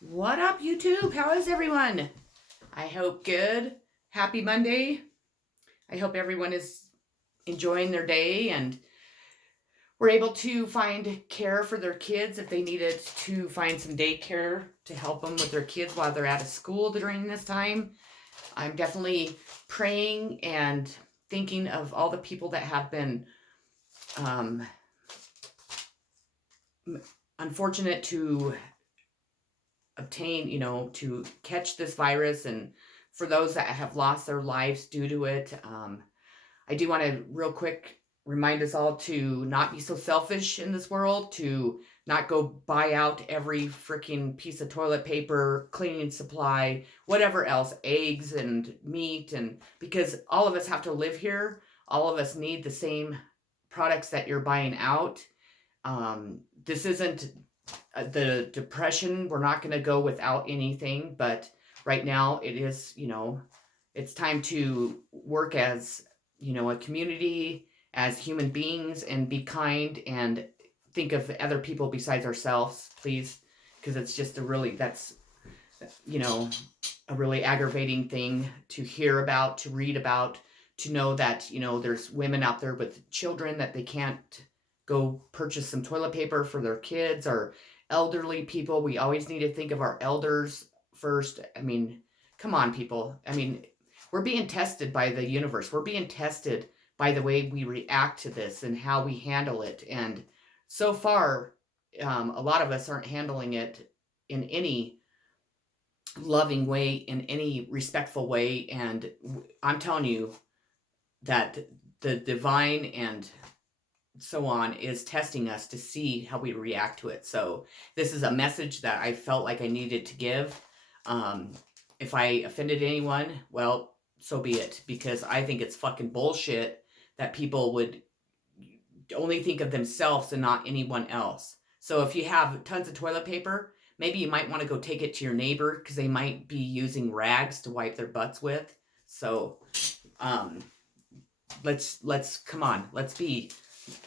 What up, YouTube? How is everyone? I hope good. Happy Monday. I hope everyone is enjoying their day and we're able to find care for their kids if they needed to find some daycare to help them with their kids while they're out of school during this time. I'm definitely praying and thinking of all the people that have been um, unfortunate to obtain, to catch this virus, and for those that have lost their lives due to it. I do want to real quick remind us all to not be so selfish in this world, to not go buy out every freaking piece of toilet paper, cleaning supply, whatever else, eggs and meat, and because all of us have to live here. All of us need the same products that you're buying out. This isn't the depression. We're not going to go without anything, but right now it is, it's time to work as, a community, as human beings, and be kind and think of other people besides ourselves, please, because it's just that's, you know, a really aggravating thing to hear about, to read about, to know that, there's women out there with children that they can't go purchase some toilet paper for their kids, or elderly people. We always need to think of our elders first. I mean, come on, people. I mean, we're being tested by the universe. We're being tested by the way we react to this and how we handle it. And so far, a lot of us aren't handling it in any loving way, in any respectful way. And I'm telling you that the divine and so on is testing us to see how we react to it. So this is a message that I felt like I needed to give. Um, if I offended anyone, well, so be it, because I think it's fucking bullshit that people would only think of themselves and not anyone else. So if you have tons of toilet paper, maybe you might want to go take it to your neighbor because they might be using rags to wipe their butts with. So um, let's come on, let's be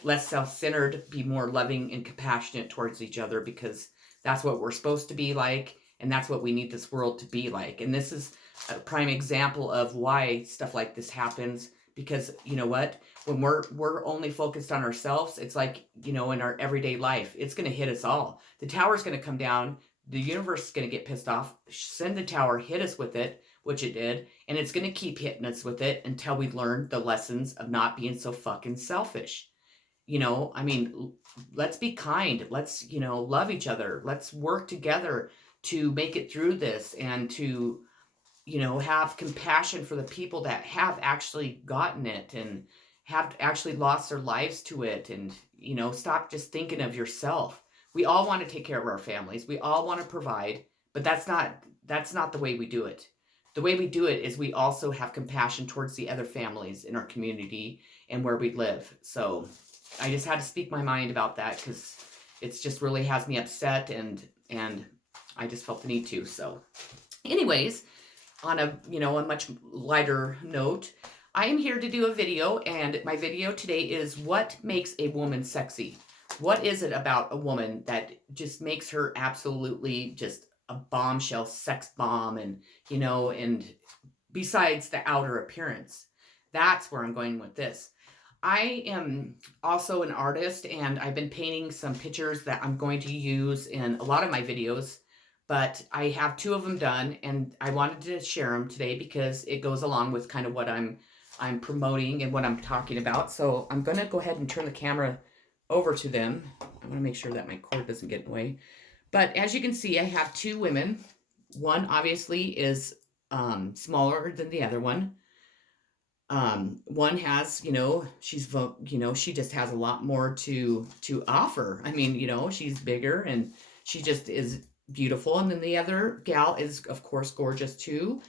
less self-centered, be more loving and compassionate towards each other, because that's what we're supposed to be like, and that's what we need this world to be like. And this is a prime example of why stuff like this happens, because you know what, when we're only focused on ourselves, it's like, in our everyday life, it's going to hit us all. The tower's going to come down, the universe is going to get pissed off, send the tower, hit us with it, which it did, and it's going to keep hitting us with it until we learn the lessons of not being so fucking selfish. I mean, let's be kind. Let's, love each other. Let's work together to make it through this, and to, have compassion for the people that have actually gotten it and have actually lost their lives to it. And, stop just thinking of yourself. We all want to take care of our families. We all want to provide, but that's not the way we do it. The way we do it is we also have compassion towards the other families in our community and where we live. So I just had to speak my mind about that, because it's just really has me upset, and I just felt the need to. So anyways, on a much lighter note, I am here to do a video, and my video today is what makes a woman sexy. What is it about a woman that just makes her absolutely just a bombshell sex bomb, and besides the outer appearance? That's where I'm going with this. I am also an artist, and I've been painting some pictures that I'm going to use in a lot of my videos, but I have two of them done, and I wanted to share them today because it goes along with kind of what I'm promoting and what I'm talking about. So I'm going to go ahead and turn the camera over to them. I want to make sure that my cord doesn't get in the way. But as you can see, I have two women. One obviously is smaller than the other one. One has, she just has a lot more to offer. I mean, she's bigger and she just is beautiful. And then the other gal is, of course, gorgeous too.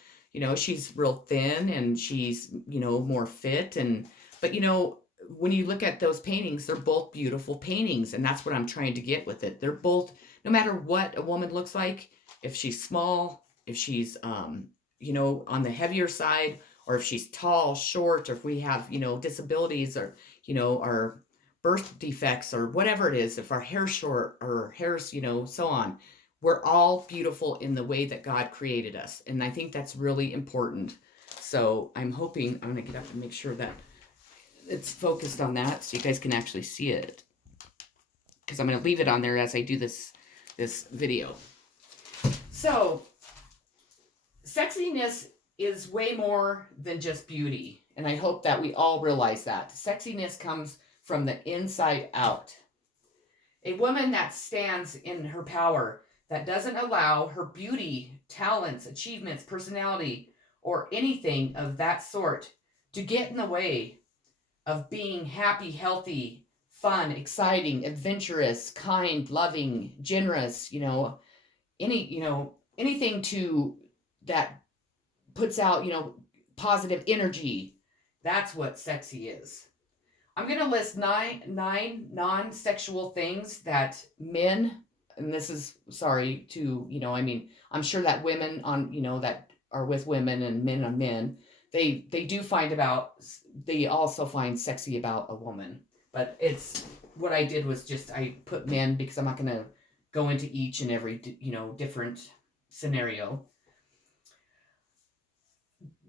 She's real thin and she's, more fit. But when you look at those paintings, they're both beautiful paintings. And that's what I'm trying to get with it. They're both, no matter what a woman looks like, if she's small, if she's, on the heavier side, or if she's tall, short, or if we have, disabilities, or, our birth defects, or whatever it is, if our hair's short or hair's, so on. We're all beautiful in the way that God created us. And I think that's really important. So I'm hoping, I'm going to get up and make sure that it's focused on that so you guys can actually see it. Because I'm going to leave it on there as I do this video. So sexiness is way more than just beauty. And I hope that we all realize that. Sexiness comes from the inside out. A woman that stands in her power, that doesn't allow her beauty, talents, achievements, personality, or anything of that sort to get in the way of being happy, healthy, fun, exciting, adventurous, kind, loving, generous, anything to that puts out, positive energy. That's what sexy is. I'm going to list nine non-sexual things that men, and this is sorry to, I'm sure that women on, that are with women and men on men, they also find sexy about a woman. But it's, what I did was just, I put men because I'm not going to go into each and every, different scenario.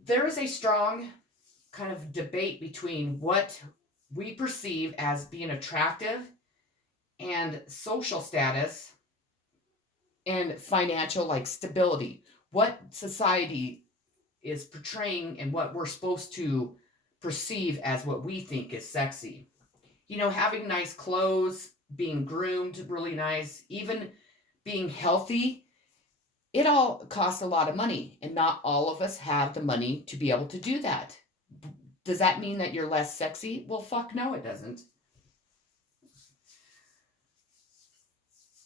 There is a strong kind of debate between what we perceive as being attractive and social status and financial stability. What society is portraying and what we're supposed to perceive as what we think is sexy. Having nice clothes, being groomed really nice, even being healthy, it all costs a lot of money, and not all of us have the money to be able to do that. Does that mean that you're less sexy? Well, fuck no, it doesn't.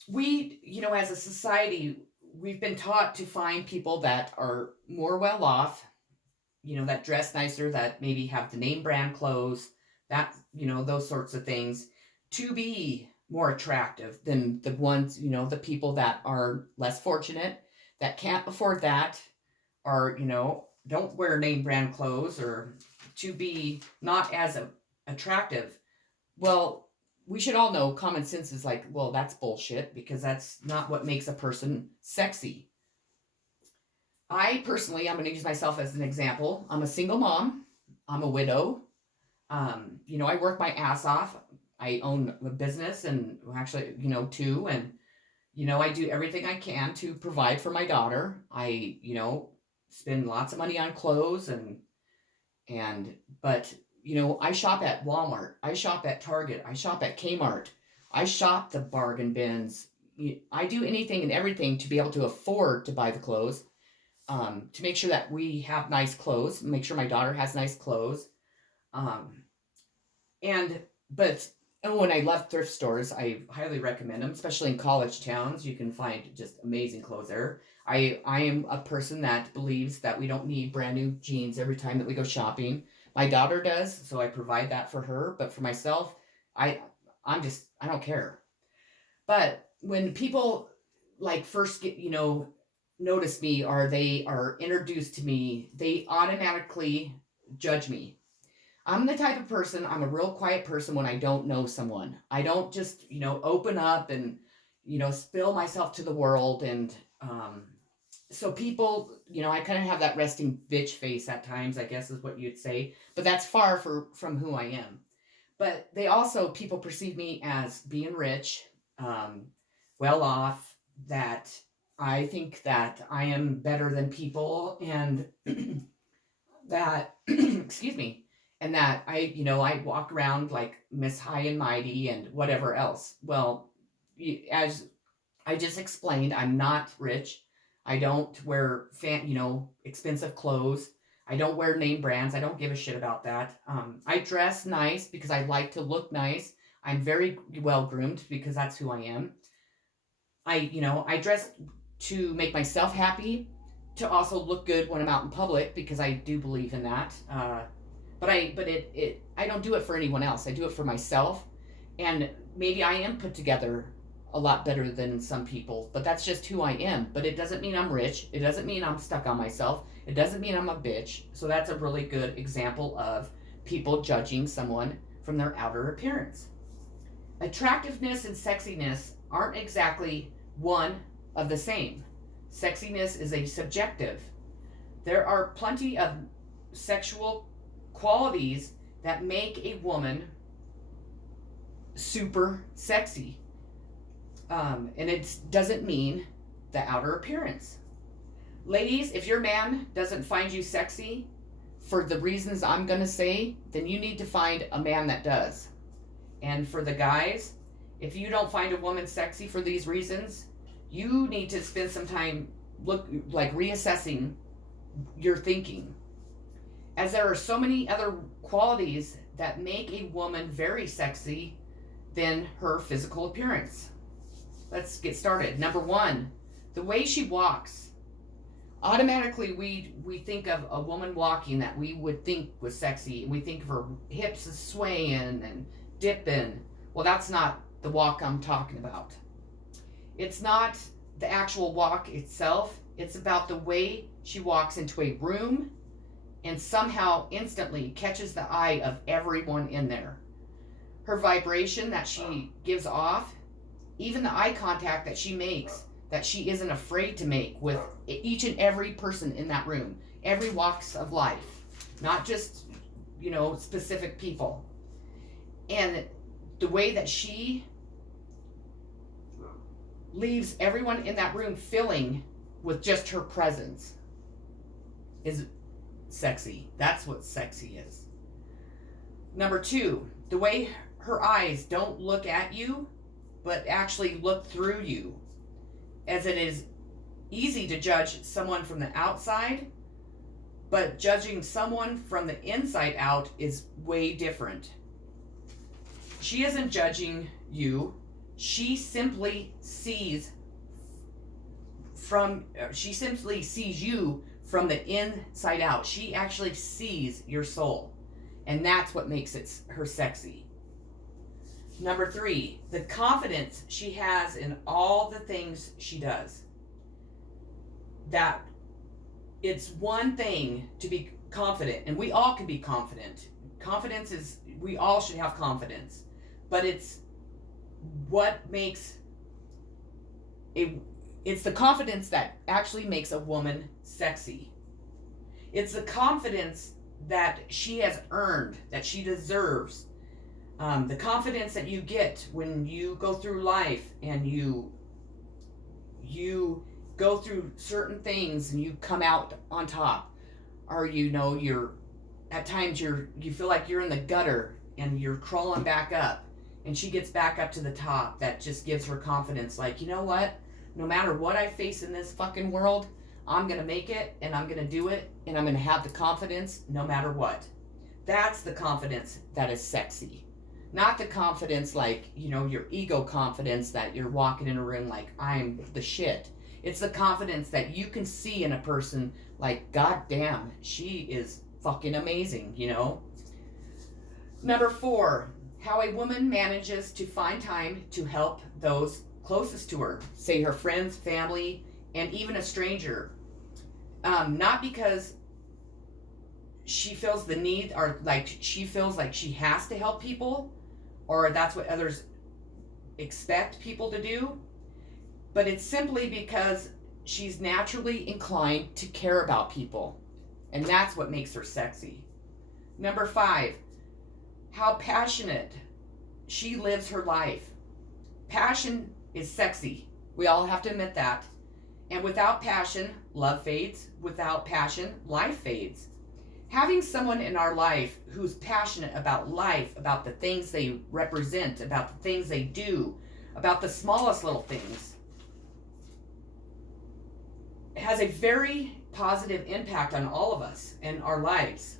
We, as a society, we've been taught to find people that are more well off, that dress nicer, that maybe have the name brand clothes, that, those sorts of things, to be more attractive than the ones, the people that are less fortunate, that can't afford that, or, don't wear name brand clothes, or to be not as attractive. Well, we should all know common sense is well, that's bullshit, because that's not what makes a person sexy. I personally, I'm going to use myself as an example. I'm a single mom. I'm a widow. I work my ass off. I own a business, and actually, two, and, I do everything I can to provide for my daughter. I, spend lots of money on clothes but, I shop at Walmart. I shop at Target. I shop at Kmart. I shop the bargain bins. I do anything and everything to be able to afford to buy the clothes, to make sure that we have nice clothes, make sure my daughter has nice clothes. When I love thrift stores, I highly recommend them, especially in college towns. You can find just amazing clothes there. I am a person that believes that we don't need brand new jeans every time that we go shopping. My daughter does, so I provide that for her. But for myself, I don't care. But when people first get, notice me, or they are introduced to me, they automatically judge me. I'm the type of person, I'm a real quiet person when I don't know someone. I don't just, open up and, spill myself to the world. And so people, I kind of have that resting bitch face at times, I guess is what you'd say. But that's far from who I am. But people perceive me as being rich, well off, that I think that I am better than people, and that, excuse me, and that I walk around like Miss High and Mighty and whatever else. Well, as I just explained, I'm not rich. I don't wear expensive clothes. I don't wear name brands. I don't give a shit about that. I dress nice because I like to look nice. I'm very well groomed because that's who I am. I dress to make myself happy, to also look good when I'm out in public, because I do believe in that. But I don't do it for anyone else. I do it for myself. And maybe I am put together a lot better than some people, but that's just who I am. But it doesn't mean I'm rich. It doesn't mean I'm stuck on myself. It doesn't mean I'm a bitch. So that's a really good example of people judging someone from their outer appearance. Attractiveness and sexiness aren't exactly one of the same. Sexiness is a subjective. There are plenty of sexual qualities that make a woman super sexy. And it doesn't mean the outer appearance. Ladies, if your man doesn't find you sexy for the reasons I'm going to say, then you need to find a man that does. And for the guys, if you don't find a woman sexy for these reasons, you need to spend some time reassessing your thinking. As there are so many other qualities that make a woman very sexy than her physical appearance. Let's get started. Number 1, the way she walks. Automatically, we think of a woman walking that we would think was sexy, and we think of her hips swaying and dipping. Well, that's not the walk I'm talking about. It's not the actual walk itself. It's about the way she walks into a room and somehow instantly catches the eye of everyone in there. Her vibration that she gives off, even the eye contact that she makes, that she isn't afraid to make with each and every person in that room, every walks of life, not just, specific people. And the way that she leaves everyone in that room filling with just her presence is sexy. That's what sexy is. Number 2, the way her eyes don't look at you, but actually look through you. As it is easy to judge someone from the outside, but judging someone from the inside out is way different. She isn't judging you. She simply sees you from the inside out. She actually sees your soul. And that's what makes her sexy. Number 3, the confidence she has in all the things she does. That it's one thing to be confident, and we all can be confident. We all should have confidence. But it's the confidence that actually makes a woman sexy. It's the confidence that she has earned, that she deserves. The confidence that you get when you go through life and you go through certain things and you come out on top, or you're at times you feel like you're in the gutter and you're crawling back up, and she gets back up to the top. That just gives her confidence, like, you know what, no matter what I face in this fucking world, I'm gonna make it, and I'm gonna do it, and I'm gonna have the confidence no matter what. That's the confidence that is sexy. Not the confidence your ego confidence that you're walking in a room like, I'm the shit. It's the confidence that you can see in a person like, God damn, she is fucking amazing, Number 4, how a woman manages to find time to help those closest to her, say her friends, family, and even a stranger. Not because she feels the need, or she feels like she has to help people, or that's what others expect people to do, but it's simply because she's naturally inclined to care about people, and that's what makes her sexy. Number 5, how passionate she lives her life. Passion is sexy. We all have to admit that. And without passion, love fades. Without passion, life fades. Having someone in our life who's passionate about life, about the things they represent, about the things they do, about the smallest little things, has a very positive impact on all of us and our lives.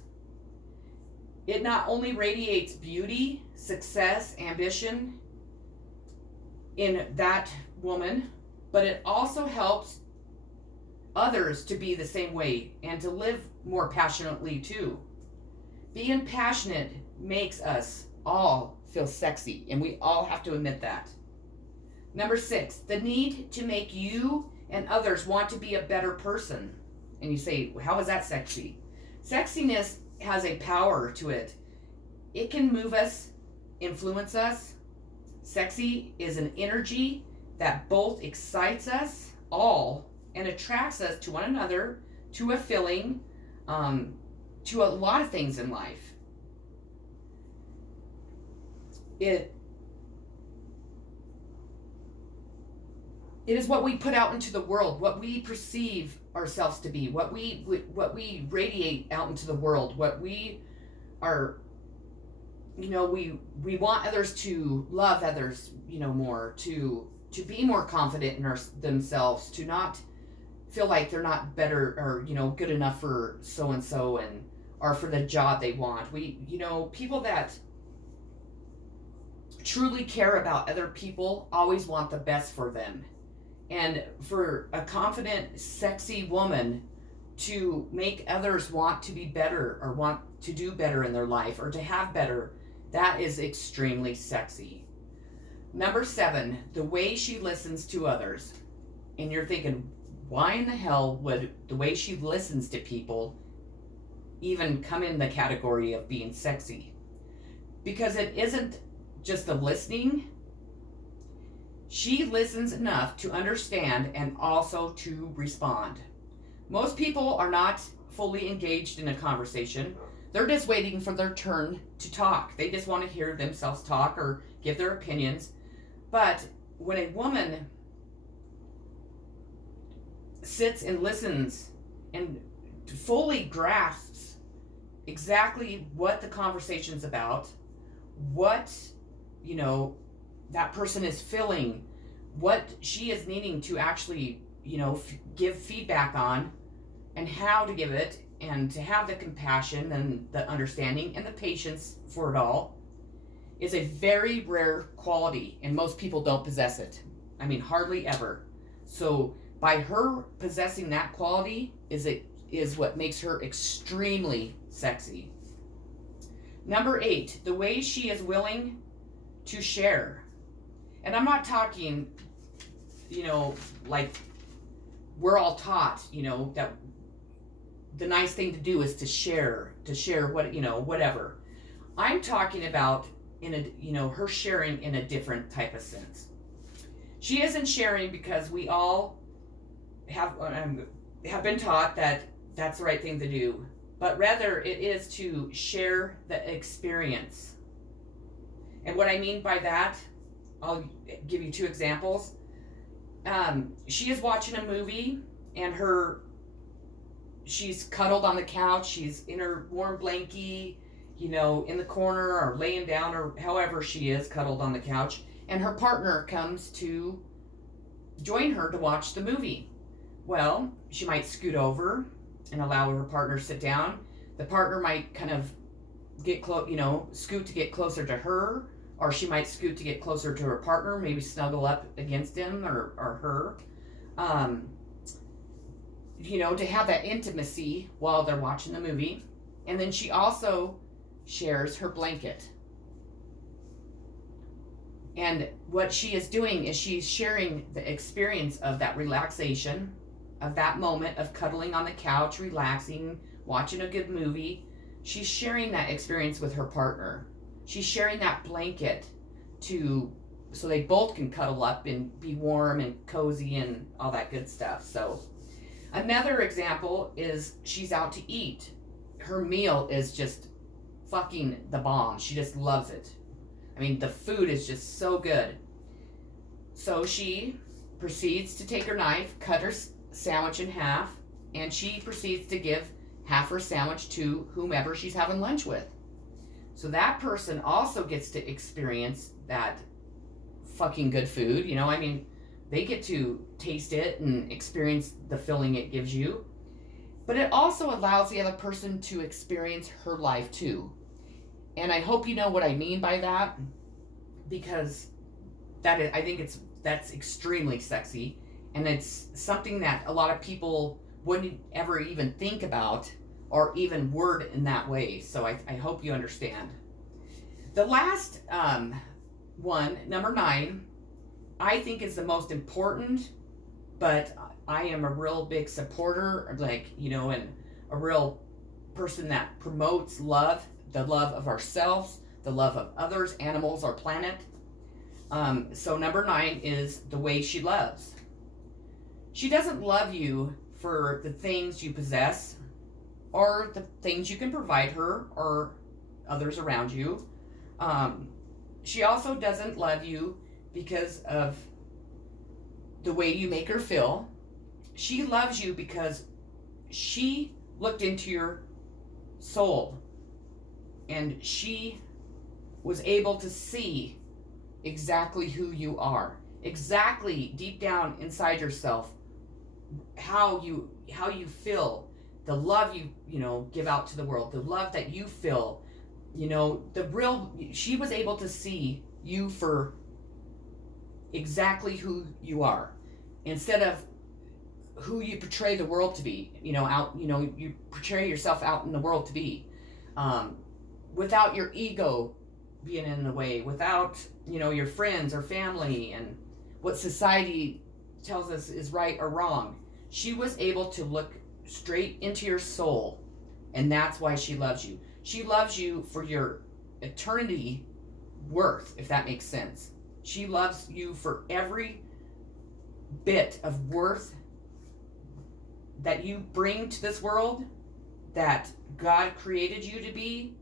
It not only radiates beauty, success, ambition in that woman, but it also helps others to be the same way and to live more passionately too. Being passionate makes us all feel sexy, and we all have to admit that. Number 6, the need to make you and others want to be a better person. And you say, how is that sexy? Sexiness has a power to it. It can move us, influence us. Sexy is an energy that both excites us all and attracts us to one another, to a feeling, to a lot of things in life. It is what we put out into the world, what we perceive ourselves to be, what we radiate out into the world, what we are, we want others to love others, more, to be more confident in themselves, to not feel like they're not better or, good enough for so and so and or for the job they want. People that truly care about other people always want the best for them. And for a confident, sexy woman to make others want to be better or want to do better in their life or to have better, that is extremely sexy. Number 7, the way she listens to others. And you're thinking, why in the hell would the way she listens to people even come in the category of being sexy? Because it isn't just the listening. She listens enough to understand and also to respond. Most people are not fully engaged in a conversation. They're just waiting for their turn to talk. They just want to hear themselves talk or give their opinions. But when a woman sits and listens and fully grasps exactly what the conversation's about, what, that person is feeling, what she is needing to actually, give feedback on, and how to give it, and to have the compassion and the understanding and the patience for it all, is a very rare quality, and most people don't possess it. I mean, hardly ever. So by her possessing that quality is what makes her extremely sexy. Number 8, the way she is willing to share. And I'm not talking, like we're all taught, that the nice thing to do is to share what, whatever. I'm talking about her sharing in a different type of sense. She isn't sharing because we all have been taught that that's the right thing to do, but rather it is to share the experience. And what I mean by that, I'll give you 2 examples. She is watching a movie and she's cuddled on the couch. She's in her warm blankie, in the corner or laying down or however she is cuddled on the couch. And her partner comes to join her to watch the movie. Well, she might scoot over and allow her partner to sit down. The partner might kind of get scoot to get closer to her, or she might scoot to get closer to her partner, maybe snuggle up against him or her. To have that intimacy while they're watching the movie. And then she also shares her blanket. And what she is doing is she's sharing the experience of that relaxation, of that moment of cuddling on the couch, relaxing, watching a good movie. She's sharing that experience with her partner. She's sharing that blanket so they both can cuddle up and be warm and cozy and all that good stuff. So another example is she's out to eat. Her meal is just fucking the bomb. She just loves it. I mean, the food is just so good. So she proceeds to take her knife, cut her sandwich in half, and she proceeds to give half her sandwich to whomever she's having lunch with. So that person also gets to experience that fucking good food. They get to taste it and experience the feeling it gives you. But it also allows the other person to experience her life too. And I hope you know what I mean by that, because I think that's extremely sexy, and it's something that a lot of people wouldn't ever even think about or even word in that way. So I hope you understand. The last one, number 9, I think is the most important, but I am a real big supporter, and a real person that promotes love, the love of ourselves, the love of others, animals, our planet. So number 9 is the way she loves. She doesn't love you for the things you possess or the things you can provide her or others around you. Um, she also doesn't love you because of the way you make her feel. She loves you because she looked into your soul and she was able to see exactly who you are, exactly deep down inside yourself, how you feel, the love you give out to the world, the love that you feel, she was able to see you for exactly who you are, instead of who you portray the world to be. You portray yourself out in the world to be, without your ego being in the way, without your friends or family and what society tells us is right or wrong. She was able to look straight into your soul, and that's why she loves you. She loves you for your eternity worth, if that makes sense. She loves you for every bit of worth that you bring to this world, that God created you to be,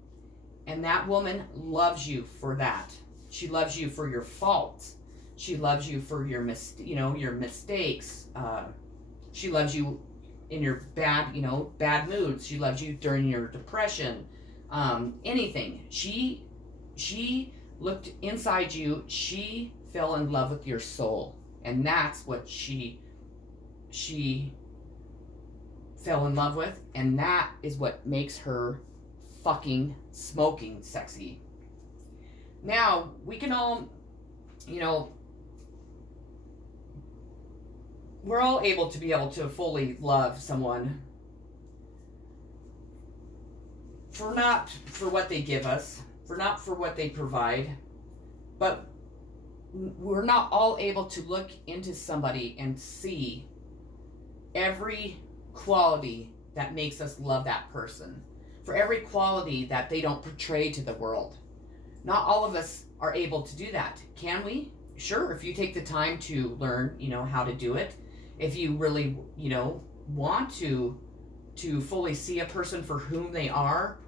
and that woman loves you for that. She loves you for your faults. She loves you for your your mistakes. She loves you in your bad moods. She loves you during your depression. Anything. She looked inside you. She fell in love with your soul, and that's what she fell in love with, and that is what makes her fucking smoking sexy. Now, we can all, we're all able to be able to fully love someone not for what they give us, not for what they provide, but we're not all able to look into somebody and see every quality that makes us love that person, for every quality that they don't portray to the world. Not all of us are able to do that. Can we? Sure, if you take the time to learn, how to do it. If you really, want to fully see a person for whom they are,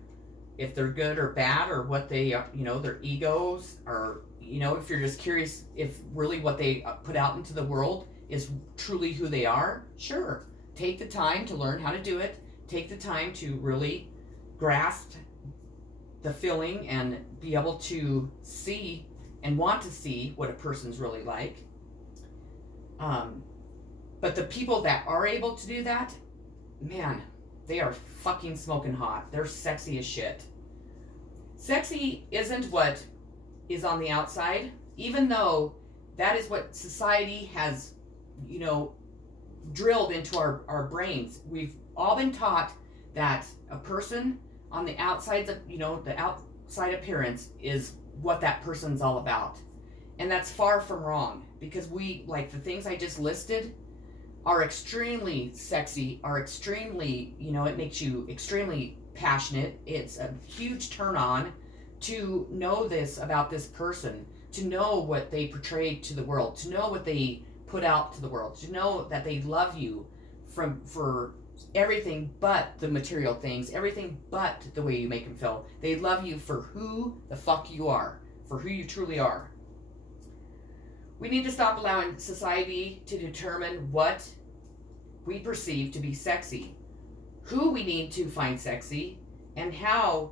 if they're good or bad, or what they are, their egos, or, if you're just curious if really what they put out into the world is truly who they are, sure. Take the time to learn how to do it. Take the time to really grasp the feeling and be able to see and want to see what a person's really like. But the people that are able to do that, man, they are fucking smoking hot. They're sexy as shit. Sexy isn't what is on the outside, even though that is what society has, drilled into our brains. We've all been taught that a person on the outside of, the outside appearance is what that person's all about. And that's far from wrong, because like the things I just listed are extremely sexy, are extremely, it makes you extremely passionate. It's a huge turn on to know this about this person, to know what they portrayed to the world, to know what they put out to the world, to know that they love you for everything but the material things, everything but the way you make them feel. They love you for who the fuck you are, for who you truly are. We need to stop allowing society to determine what we perceive to be sexy, who we need to find sexy, and how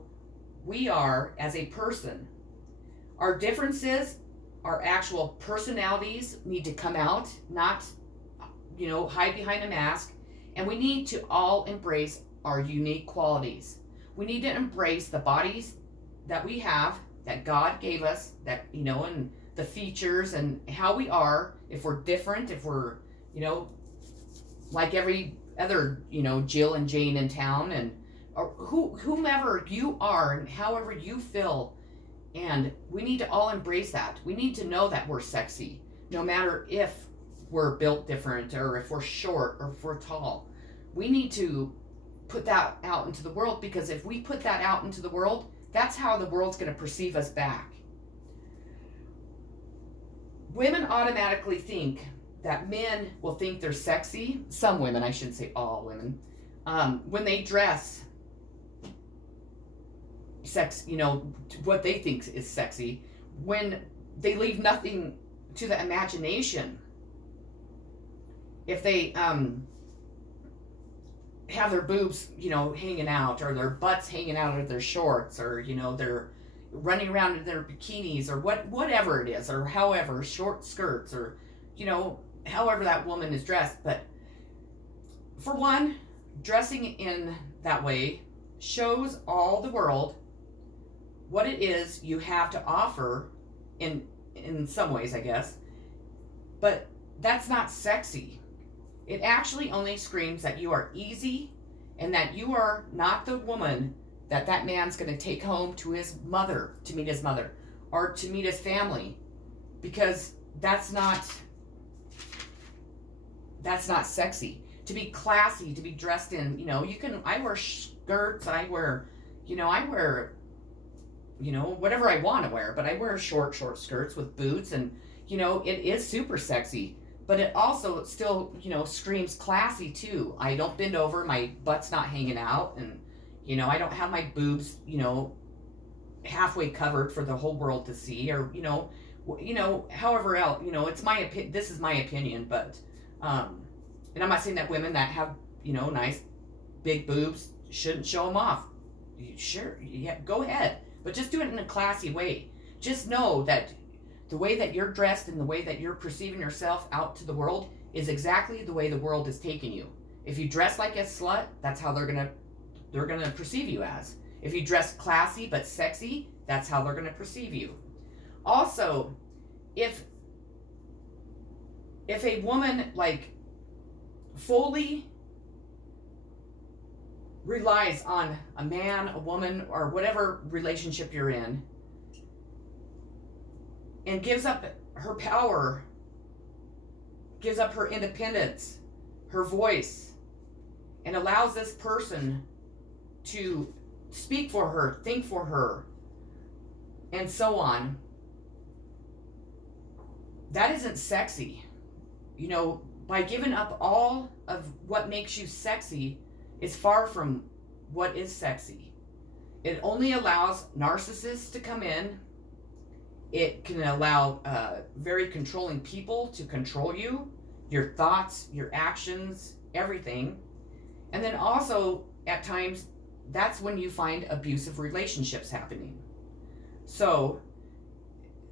we are as a person. Our differences, our actual personalities need to come out, not, hide behind a mask. And we need to all embrace our unique qualities. We need to embrace the bodies that we have, that God gave us, that, and the features and how we are. If we're different, if we're, like every other, Jill and Jane in town, and or whomever you are and however you feel. And we need to all embrace that. We need to know that we're sexy, no matter if we're built different, or if we're short, or if we're tall. We need to put that out into the world, because if we put that out into the world, that's how the world's going to perceive us back. Women automatically think that men will think they're sexy. Some women, I shouldn't say all women, when they dress sex, what they think is sexy, when they leave nothing to the imagination. If they have their boobs, hanging out, or their butts hanging out of their shorts, or they're running around in their bikinis, or whatever it is, or however, short skirts, or however that woman is dressed. But for one, dressing in that way shows all the world what it is you have to offer in some ways, I guess. But that's not sexy. It actually only screams that you are easy and that you are not the woman that man's going to take home to his mother, to meet his mother, or to meet his family, because that's not sexy. To be classy, to be dressed in, I wear skirts, I wear whatever I want to wear, but I wear short skirts with boots, and it is super sexy. But it also still, screams classy too. I don't bend over, my butt's not hanging out, and I don't have my boobs, halfway covered for the whole world to see, or however else, it's this is my opinion, but and I'm not saying that women that have nice big boobs shouldn't show them off. Sure, yeah, go ahead, but just do it in a classy way. Just know that the way that you're dressed and the way that you're perceiving yourself out to the world is exactly the way the world is taking you. If you dress like a slut, that's how they're gonna perceive you as. If you dress classy but sexy, that's how they're gonna perceive you. Also, if a woman fully relies on a man, a woman, or whatever relationship you're in, and gives up her power, gives up her independence, her voice, and allows this person to speak for her, think for her, and so on, that isn't sexy. By giving up all of what makes you sexy is far from what is sexy. It only allows narcissists to come in. It can allow very controlling people to control you, your thoughts, your actions, everything. And then also, at times, that's when you find abusive relationships happening. So,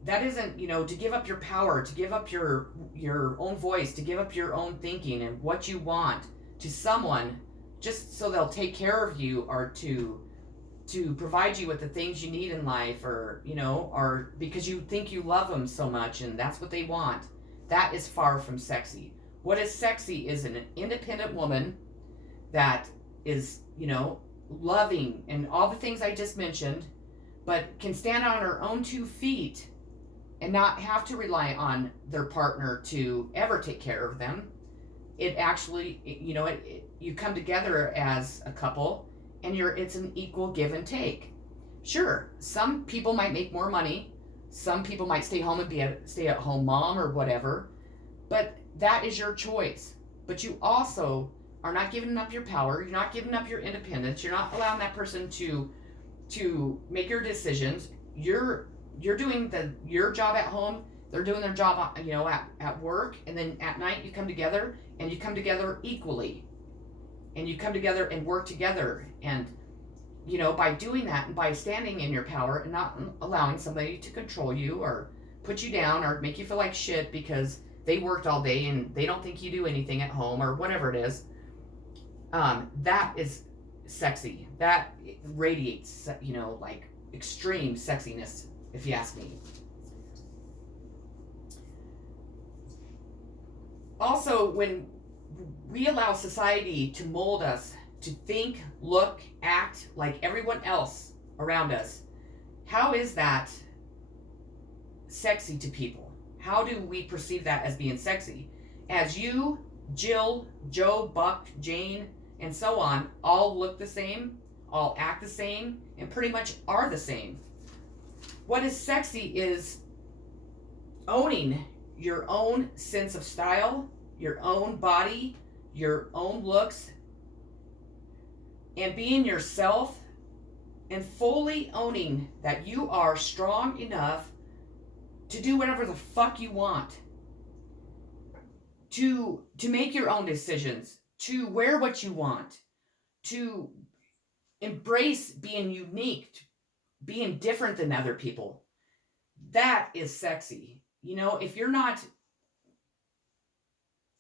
that isn't, to give up your power, to give up your own voice, to give up your own thinking and what you want to someone just so they'll take care of you, or to provide you with the things you need in life, or or because you think you love them so much and that's what they want. That is far from sexy. What is sexy is an independent woman that is, loving and all the things I just mentioned, but can stand on her own 2 feet and not have to rely on their partner to ever take care of them. It actually, you come together as a couple, and it's an equal give and take. Sure, some people might make more money, some people might stay home and be a stay-at-home mom or whatever, but that is your choice. But you also are not giving up your power, you're not giving up your independence, you're not allowing that person to make your decisions. You're doing your job at home, they're doing their job at work, and then at night you come together, and you come together equally, and you come together and work together. And by doing that, and by standing in your power and not allowing somebody to control you or put you down or make you feel like shit because they worked all day and they don't think you do anything at home or whatever it is, that is sexy. That radiates extreme sexiness, if you ask me. Also, when we allow society to mold us to think, look, act like everyone else around us, how is that sexy to people? How do we perceive that as being sexy? As you, Jill, Joe, Buck, Jane, and so on all look the same, all act the same, and pretty much are the same. What is sexy is owning your own sense of style, your own body, your own looks, and being yourself and fully owning that you are strong enough to do whatever the fuck you want, to make your own decisions, to wear what you want, to embrace being unique, being different than other people. That is sexy. You know, if you're not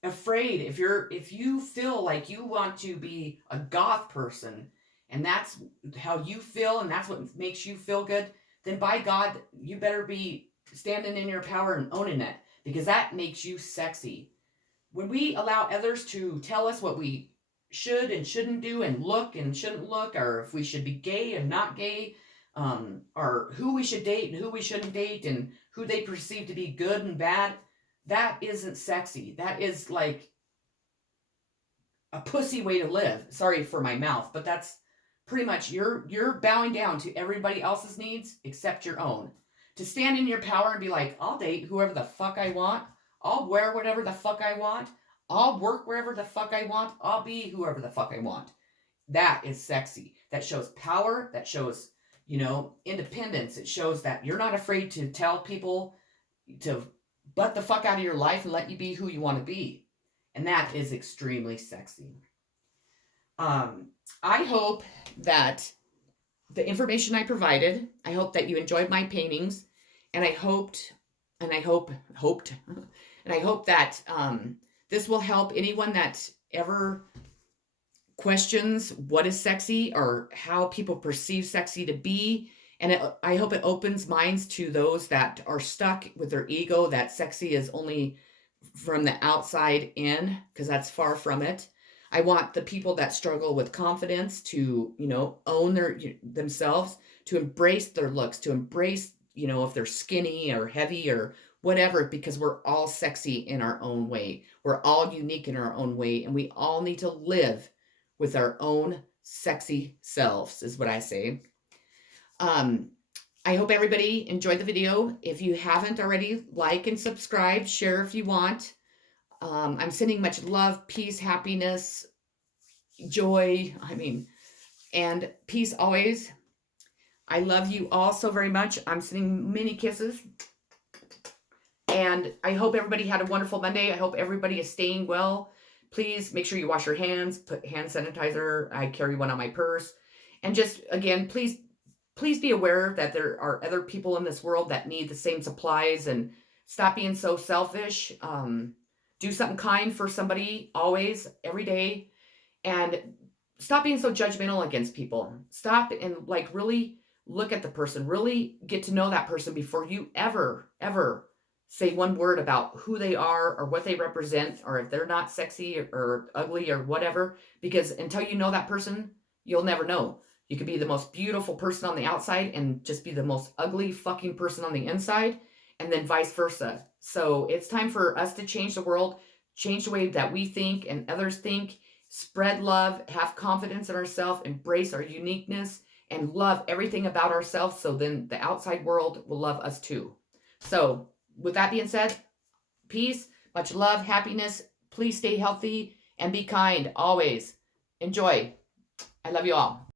afraid, if you feel like you want to be a goth person and that's how you feel and that's what makes you feel good, then by God, you better be standing in your power and owning it, because that makes you sexy. When we allow others to tell us what we should and shouldn't do and look and shouldn't look, or if we should be gay and not gay, or who we should date and who we shouldn't date and who they perceive to be good and bad, that isn't sexy. That is like a pussy way to live. Sorry for my mouth, but that's pretty much you're bowing down to everybody else's needs except your own. To stand in your power and be like, I'll date whoever the fuck I want. I'll wear whatever the fuck I want. I'll work wherever the fuck I want. I'll be whoever the fuck I want. That is sexy. That shows power. That shows, independence. It shows that you're not afraid to tell people to butt the fuck out of your life and let you be who you want to be. And that is extremely sexy. I hope that the information I provided, I hope that you enjoyed my paintings, and I hope that this will help anyone that ever questions what is sexy or how people perceive sexy to be. And I hope it opens minds to those that are stuck with their ego that sexy is only from the outside in, because that's far from it. I want the people that struggle with confidence to, own themselves, to embrace their looks, to embrace, if they're skinny or heavy or whatever, because we're all sexy in our own way. We're all unique in our own way, and we all need to live with our own sexy selves, is what I say. I hope everybody enjoyed the video. If you haven't already, like and subscribe, share if you want. I'm sending much love, peace, happiness, joy, and peace always. I love you all so very much. I'm sending many kisses. And I hope everybody had a wonderful Monday. I hope everybody is staying well. Please make sure you wash your hands, put hand sanitizer. I carry one on my purse. And just, again, please be aware that there are other people in this world that need the same supplies, and stop being so selfish. Do something kind for somebody always, every day, and stop being so judgmental against people. Stop and really look at the person, really get to know that person before you ever say one word about who they are or what they represent, or if they're not sexy or ugly or whatever, because until you know that person, you'll never know. You could be the most beautiful person on the outside and just be the most ugly fucking person on the inside, and then vice versa. So it's time for us to change the world, change the way that we think and others think, spread love, have confidence in ourselves, embrace our uniqueness, and love everything about ourselves, so then the outside world will love us too. So with that being said, peace, much love, happiness. Please stay healthy and be kind always. Enjoy. I love you all.